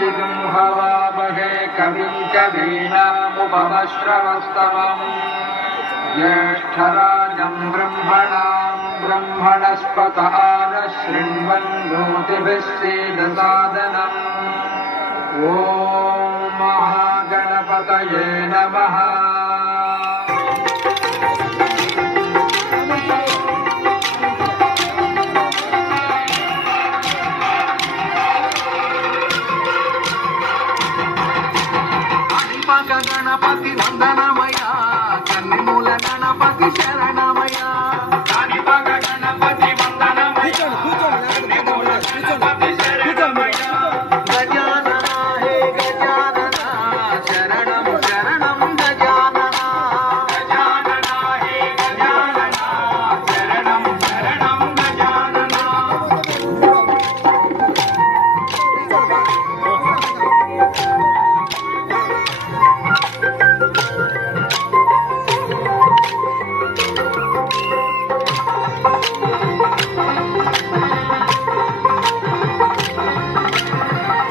कविं हवामहे कविं कवीनामुपमश्रवस्तमम् ज्येष्ठराजं ब्रह्मणस्पत नः शृण्वन्नोतिभिः सीदसादनम् ॐ महागणपतये नमः। गणपति वंदनमया कन्निमूल गणपति शरणमया गणपति वंदनमया कन्निमूल गणपति शरणमया गजानना हे गजानना शरणं शरणं गजानना गजानना हे गजानना शरणं शरणं गजानना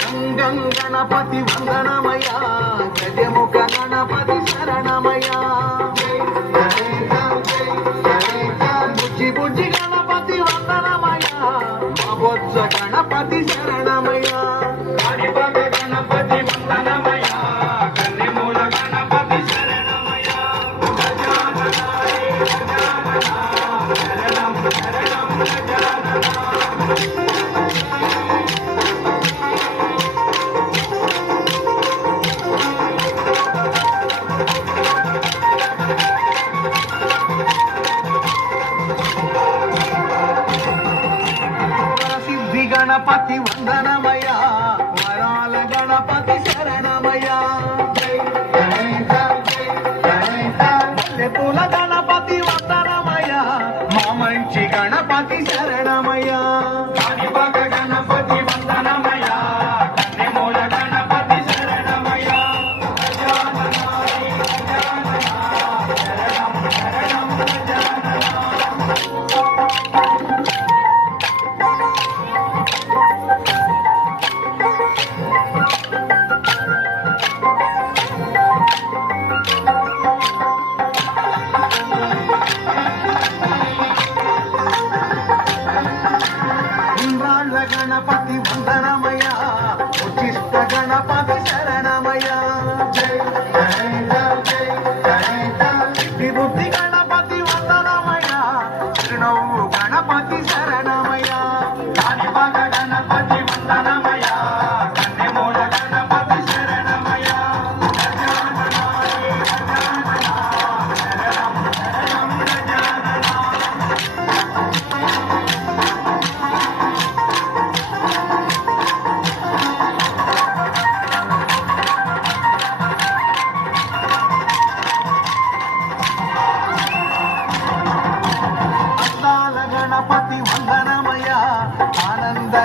गणपति वंदनमया गजमुख गणपति शरणमया बुज्जि बुज्जि गणपति वंदनमया बोत्स गणपति शरणमया गणपति वंदनमया कन्निमूल गणपति शरणमया गजानना शरणं शरणं गजानना गणपति वंदनमया वराल गणपति शरणमया पूल गणपति वंदनमया मामंची गणपति शरणमया गणपति वंदनमया कन्निमूल गणपति शरणमया शरणं शरणं गजानना गणपति वंदनमया उचिष्ट गणपति शरणमया विभूति गणपति वंदनमया प्रणव गणपति शरणमया गणपति वंदनमया कन्निमूल गणपति शरणमया गणपति वंदनमया आनंद